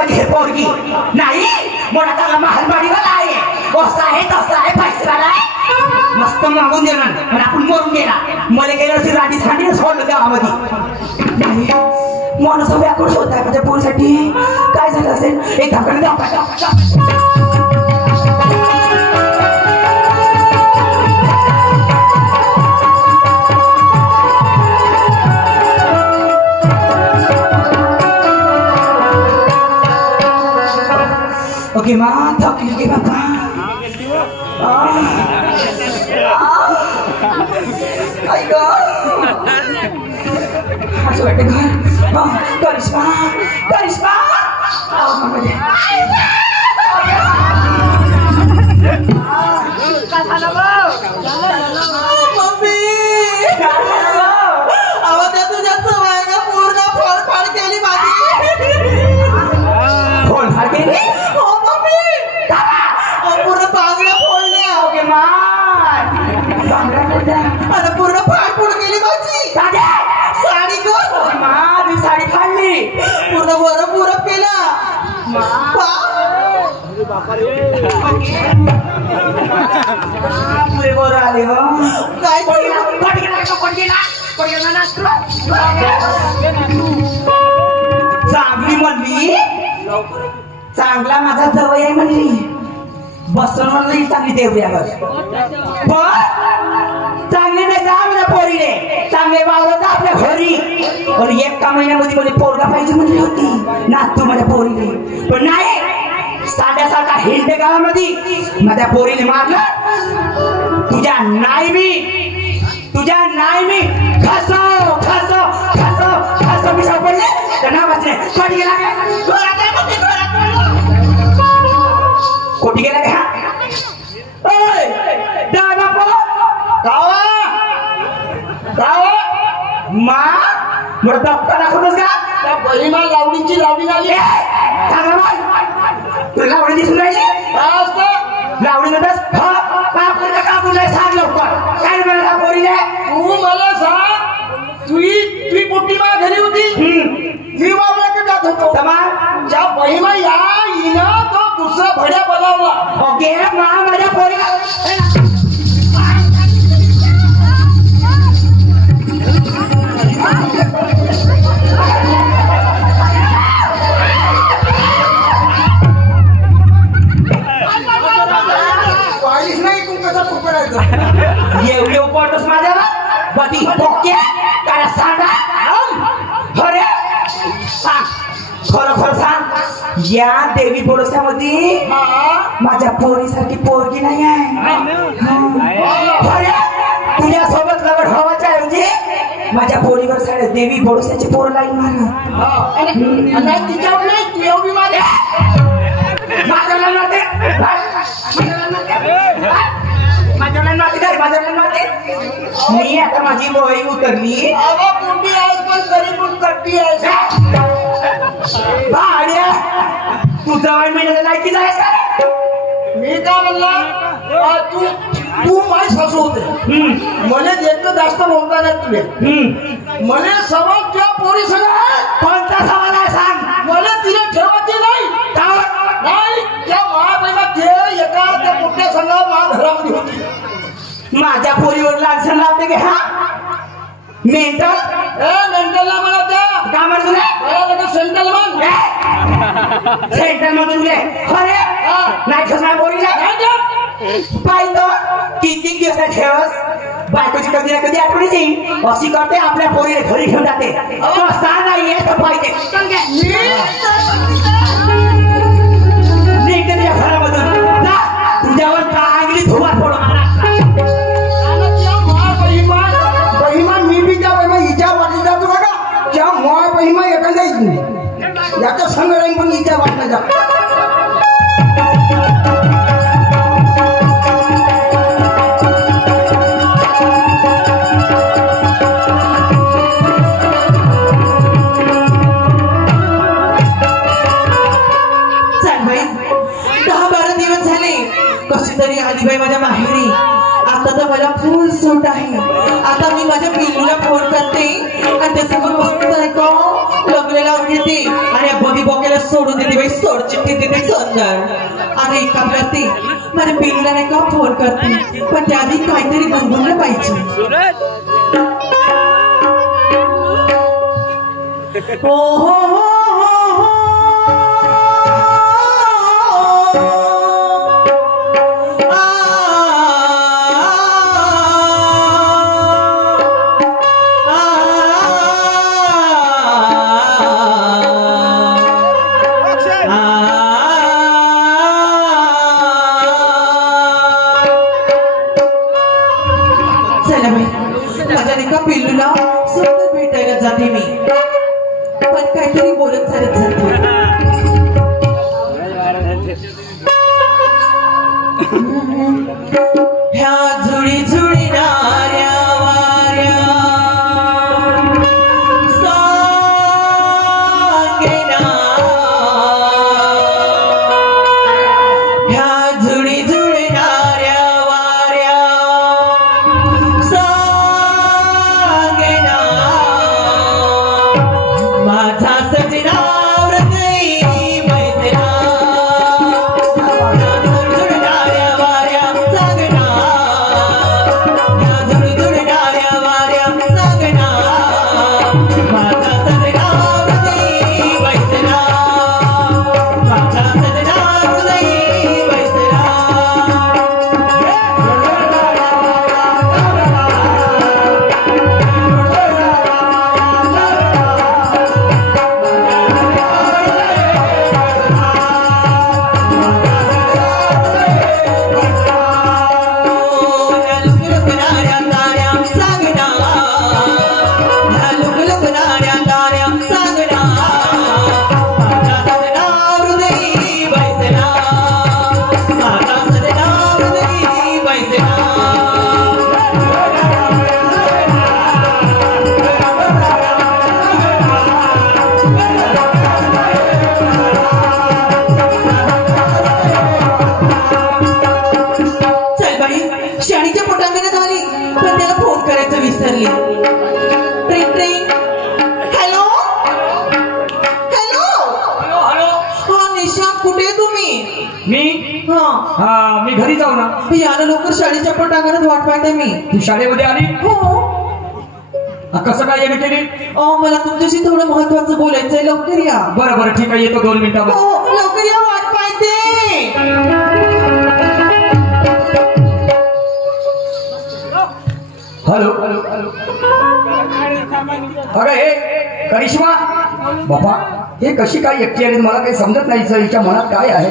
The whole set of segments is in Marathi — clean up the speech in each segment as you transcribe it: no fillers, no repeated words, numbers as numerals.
म्हणजे पोरगी नाही मोठा चांगला महालवाडीवाला आहे असा आहे तसा आहे पैसेवाला आहे मस्त मागून देणार पण आपण मरून गेला मला गेलं असेल राजस्थानी सोडलं गावामध्ये माणूस व्याकुळ होत आहे माझ्या पोरीसाठी काय झालं असेल एक धाकडे जाऊ ओके मा थकली के बाबा आई गो असं वाटतं घर करिश्मा करिश्मा मम्मी आवाज तुझ्या चवायला पूर्ण फोडफाड केली माझी फोडफाड केली पूर्ण बांगड्या फोडल्या ओके मार बांगड्या फोडल्या आणि पूर्ण फाडफूड केली माझी साडी गो मार मी साडी फाडली पूर्ण बरं पुरं केला पुरे बरं आले हो काय चांगली म्हणली चांगला माझा जवळ आहे म्हणली बसवणार नाही चांगली देवऱ्यावर पण चांगली नाही जा माझ्या पोरीने चांगले वावरत जा आपल्या घरी पण एका महिन्यामध्ये मला पोरगा पाहिजे म्हणली होती नातू माझ्या पोरीने पण नाही साध्यासारखा हिंडे गावामध्ये माझ्या पोरीने मारलं तुझ्या नाही मी खसो मी सापडले त्या नावाचे कोटी गेला कोटी गेला का मा मोठा डॉक्टर दाखवतोस का त्या बहिमा लावडीची लावडी झाली तुला लावडी दिसून राहिली लावडी नव्हतस का तुला सांग लवकर काय मला पोरीने तू मला सांग तुझी पोटी माझ्या घरी होती मी वावराकडे जात होतो ज्या बहिमा या हिनं तो दुसरा भड्या बनवला ओके माझ्या पोरीला येऊ पडतोस माझ्यावर बदी ओके काय सांगा अरे सांग खरं सांग या देवी पडोस्यामध्ये माझ्या पोरीसारखी पोरगी नाही आहे अरे तुझ्या सोबत लग्न व्हायच्या ऐवजी माझ्या पोरीवर साडे देवी पडोस्याची पोर लाईन मार तिच्यावर नाही तू एवढी माझ्या मी आता माझी वही उतरली तू जवळ महिन्याचा लायकीच आहेस का मी काय म्हणला तू माझी सासू होते मला एकटं जास्त बोलता नाही तुले मला सवाल तुझ्या पोरी सगळं कोणता सवाल आहे सांग मला तिला ठेवायची नाही त्या महाबहिणा ते एका त्या मोठ्या संघ घरामध्ये होती माझ्या पोरीवर लालसन लावते की हा मेंटलला मला त्या काय म्हणत तुला सेंट्रल म्हणून तुले अरे नाही खस माझ्या पोरीला पाहिजे किती दिवस ठेवस बायकोची कधी ना कधी आठवणीच येईल अशी करते आपल्या पोरीला घरी घेऊन जाते नाहीये तर पाहिजे घरामधून तुझ्यावर चांगली धुमार पडो बहिमान मी बी त्या बहिमा हिच्या वाटली जातो बघा त्या मोळ बहिमा एका जायच नाही याचा संग राहील पण हिच्या वाटला जा आली बाई माझ्या माहेरी आता तर मला फुल सूट आहे आता मी माझ्या पिल्लूला फोन करते आणि त्याच्यावर मस्त आहे का बंगले लावून घेते आणि बदी बोक्याला सोडून देते बाई, सोड चिठ्ठी देते सुंदर. आता एक काम करते, माझ्या पिल्लूला नाही का फोन करते, पण त्याआधी काहीतरी गुणगुणलं पाहिजे. हो हो हो पिल्लूला सुंदर भेटायला जाते मी, पण काहीतरी बोलत चालत जाते. ह्या झुळी झुळीणाऱ्या वाऱ्या सांगेना, ह्या झुळी झुळीणाऱ्या वाऱ्या माझा सजना हृदय बैसला, झुळझुळणाऱ्या वाऱ्या सांगना, ह्या झुळझुळणाऱ्या वाऱ्या सांगना, माझा सजना हृदय बैसला, माझा सजना हृदय बैसला. शाणीच्या पोटांगणात आली, पण त्याला फोन करायचं विसरली. ट्रिंग ट्रिंग. Hello hello hello. हा निशांत, कुठे आहे तुम्ही? मी मी घरी जाऊ ना. याला लवकर शाळेच्या पोटांगणात वाट पाहते मी. तू शाळेमध्ये आली? हो. कसं काय येणे केली? मला तुमच्याशी थोडं महत्वाचं बोलायचंय, लवकर या. बरं बरं ठीक आहे, येतो 2 मिनिटांमध्ये. हो लवकर या, वाट पाहते. Hello hello hello. अगं हे करिश्मा बाबा, हे कशी काय एकटी आली मला काही समजत नाही. हिच्या मनात काय आहे?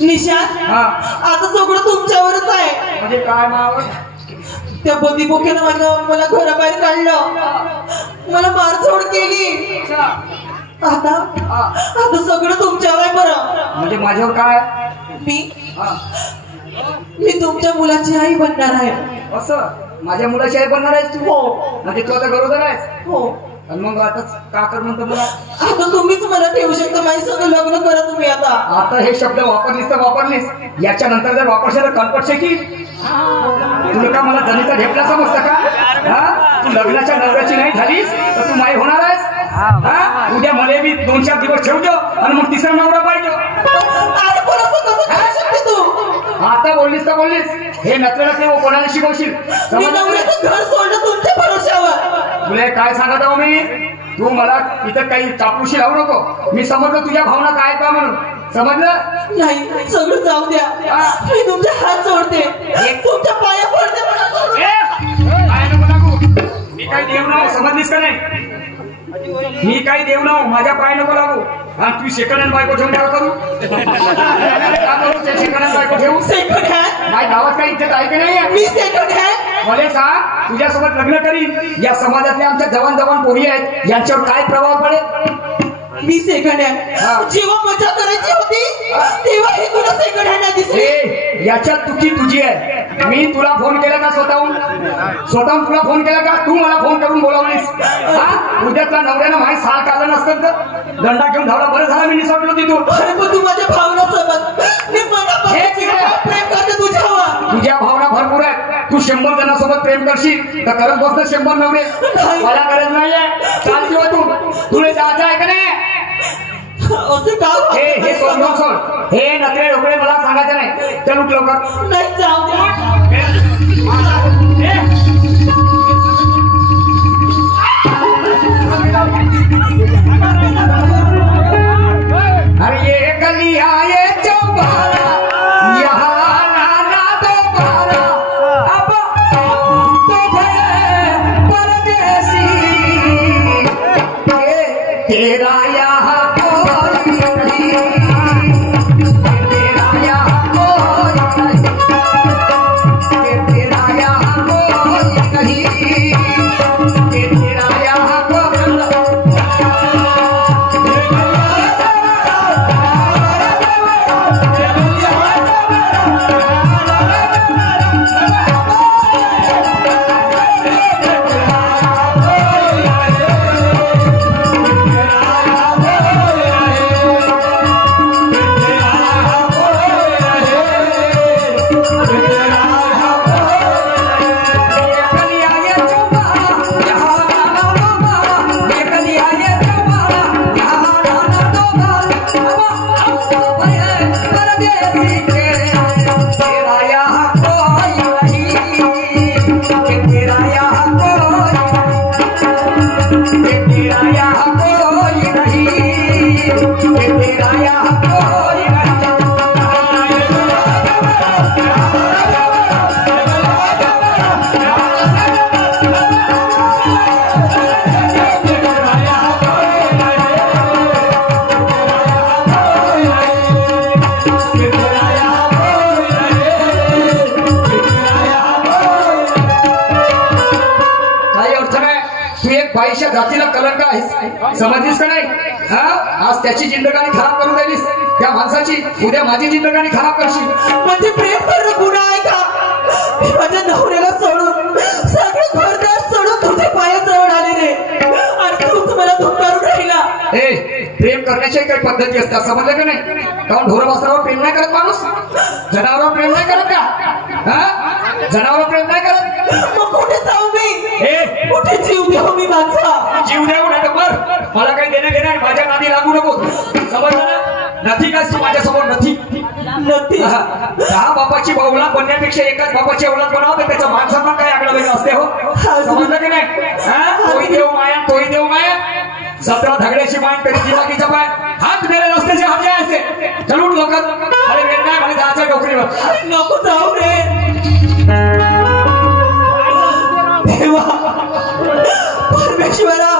निशांत, आता सगळं तुमच्यावरच आहे. म्हणजे काय मावळ? त्या बदी बोक्यानं मला घराबाहेर काढलं, मला मारझोड केली. आता सगळं तुमच्यावर आहे. बरं म्हणजे माझ्यावर काय? मी तुमच्या मुलाची आई बनणार आहे. असं? माझ्या मुलाची आई बनणार आहेस तू? हो. म्हणजे तू आता गरोदर आहेस? हो. आणि मग आता का कर म्हणतो मला? आता तुम्हीच मला ठेवू शकता, माझ्या सगळं लग्न करा तुम्ही. आता हे शब्द वापरलीस तर वापरलीस, याच्या नंतर जर वापरशील तर कल्पटशे की तुला का मला जनीचा ढेपला समजतं का? तू लग्नाच्या नवऱ्याची नाही झालीस तर तू माई होणार आहेस? उद्या मला बी 2-4 दिवस ठेवतो आणि मग तिसरा नवरा पाहिजे. आता बोललीस तर बोललीस, हे नसलेलं ते कोणाला शिकवशील? घर सोडलं तुमच्या भरोश्यावर. तुला काय सांगत आहो मी? तू मला इथं काही चापूशी लावू नको. मी समजलं तुझ्या भावना काय का म्हणून, समजलं? नाही, सगळं जाऊ द्या. मी तुमचे हात जोडते, तुमच्या पाया पडते. काय नको लागू. मी काही देव नाव, समजलीस का नाही? मी काही देव नाव, माझ्या पाय नको लागू. आणि तू सेकंड हँड बायको ठेवून काय करू? सेकंड हँड बायको ठेवू? Second hand? माझ्या गावात काही इज्जत आहे की नाही? मी सेकंड हँड? मला सांग, तुझ्यासोबत लग्न करीन, या समाजातल्या आमच्या जवान जवान पोरी आहेत, यांच्यावर काय प्रभाव पडेल? मी सेकंड हँड. जेव्हा मजा करायची होती तेव्हा हे तुला सेकंड हँड दिसले. याच्यात चुकी तुझी आहे. मी तुला फोन केला का स्वतःहून तुला फोन केला का? तू मला फोन करून बोलावलीस. उद्याचा नवऱ्यानं माझी साल काढलं नसतं तर दंडा घेऊन धावला. बरं झालं मी निसटलो तिथून. तू माझ्या भावना समज. मी प्रेम करते तुझ्यावर. तुझ्या भावना भरपूर आहेत. तू 100 जणांसोबत प्रेम करशील तर करत बसत 100 नव्हे. मला गरज नाहीये. चाल किंवा तू तुला जायचं आहे का नाही? असं का? हे सोड हे नकळे ढोकळे मला सांगायचं नाही. चल उठ लवकर. नाही जाऊ दे. अरे ये गलिया ये चौबारा यहाँ नाना दोबारा अब तो भले परदेसी तेरा यहाँ कोई नहीं, तेरा यहाँ कोई नहीं, तेरा यहाँ कोई नहीं, तेरा यहाँ कोई नहीं. बाईच्या जातीला कलंक आहेस, समजलीस का नाही? आज त्याची जिंदगानी खराब करून राहिलीस त्या माणसाची, उद्या माझी जिंदगानी खराब करशील. म्हणजे प्रेम करणं गुन्हा आहे का? मी माझ्या नवऱ्याला सोडून सगळं घरदार सोडून तुझे पाय जवळ आले रे, आणि तूच मला धुकारून राहिला. प्रेम करण्याच्या काही पद्धती असतात, समजलं का नाही? कारण ढोरवासरावर प्रेम नाही करत माणूस, जनावरावर प्रेम नाही करत का? जनावरावर प्रेम नाही करत. मग कुठे जाऊ मी? कुठे जीव देऊ मी माझा? जीव देऊ नका बर, मला काही देणं घेणं, माझ्या नादी लागू नको, समजलं ना? नथी काय तू माझ्यासमोर नथी. 10 बापाची बहुला बनण्यापेक्षा एकाच बापाची औलाद बनावं तर त्याचं माणसांना काय आगळं वेगळं असते. हो, समजलं की नाही? तोही देव माया, तोही देव माया, 17 धगड्याची मान तरी दिमागीचा पाय, हात मेले रस्त्याचे हात असते. चलून लोक अरे वेळ नाही, मला जायचं नोकरीवर. नको जाऊ रे देवा, परमेश्वरा,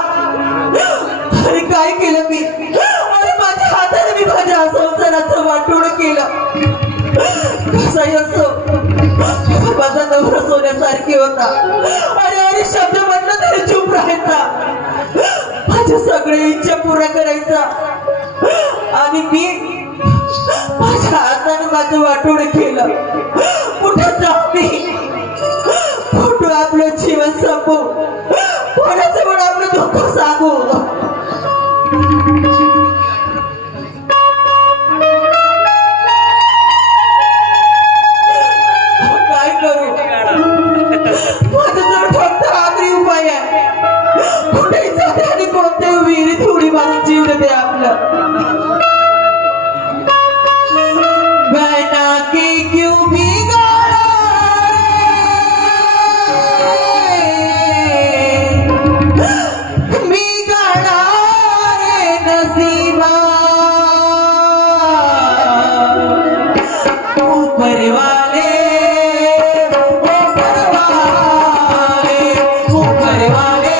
अरे काय केलं मी? अरे माझ्या हाताने मी माझ्या संसाराचं वाटोळ केलं. कसाही असो, माझा नवरा सोन्यासारखे होता. अरे शब्द म्हटलं तरी चूप राहायचा, माझ्या सगळ्या इच्छा पुऱ्या करायचा, आणि मी माझ्या हाताने माझं वाटोळ केलं. कुठं जाऊ मी? कुठं आपलं जीवन संपू? कोणाचं पण आपलं दुःख सांगू? काय करू? माझ्याजवळ फक्त आखरी उपाय आहे. कुठेही जाते आणि कोणत्याही विहिरीत उडी मारून जीव देते आपलं. बना के क्यों बिगाड़ा बिगाड़ा रे नसीबा, ऊपर वाले ऊपर वाले ऊपर वाले ऊपर वाले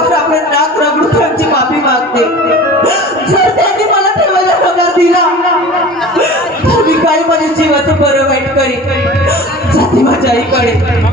चेहऱ्यावर आपले नाक रगडून त्यांची माफी मागते. जर त्यांनी मला ठेवायला नकार दिला तर मी काही माझ्या जीवाचं बरं वाईट करीन. जाते माझ्या आईकडे.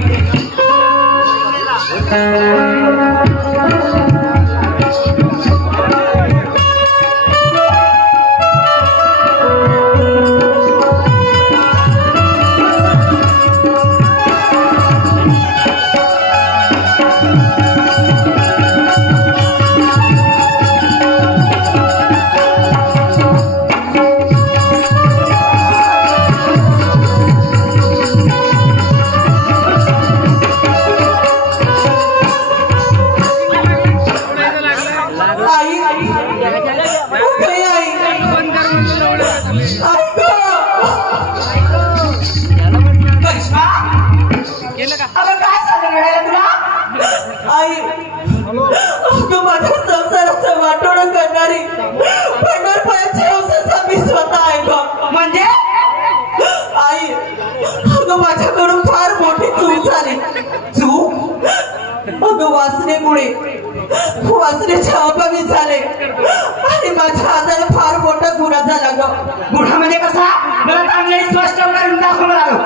वासनेच्या अभावी झाले आणि माझ्या हाताला फार मोठा गुन्हा झाला ग. गुन्हा म्हणजे कसा मला चांगले स्पष्ट करून दाखवून आलो.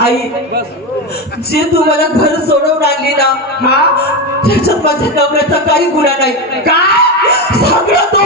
आई जे तू मला घर सोडवून आणली ना त्याच्यात माझ्या नवऱ्याचा काही गुन्हा नाही. काय सगळं तो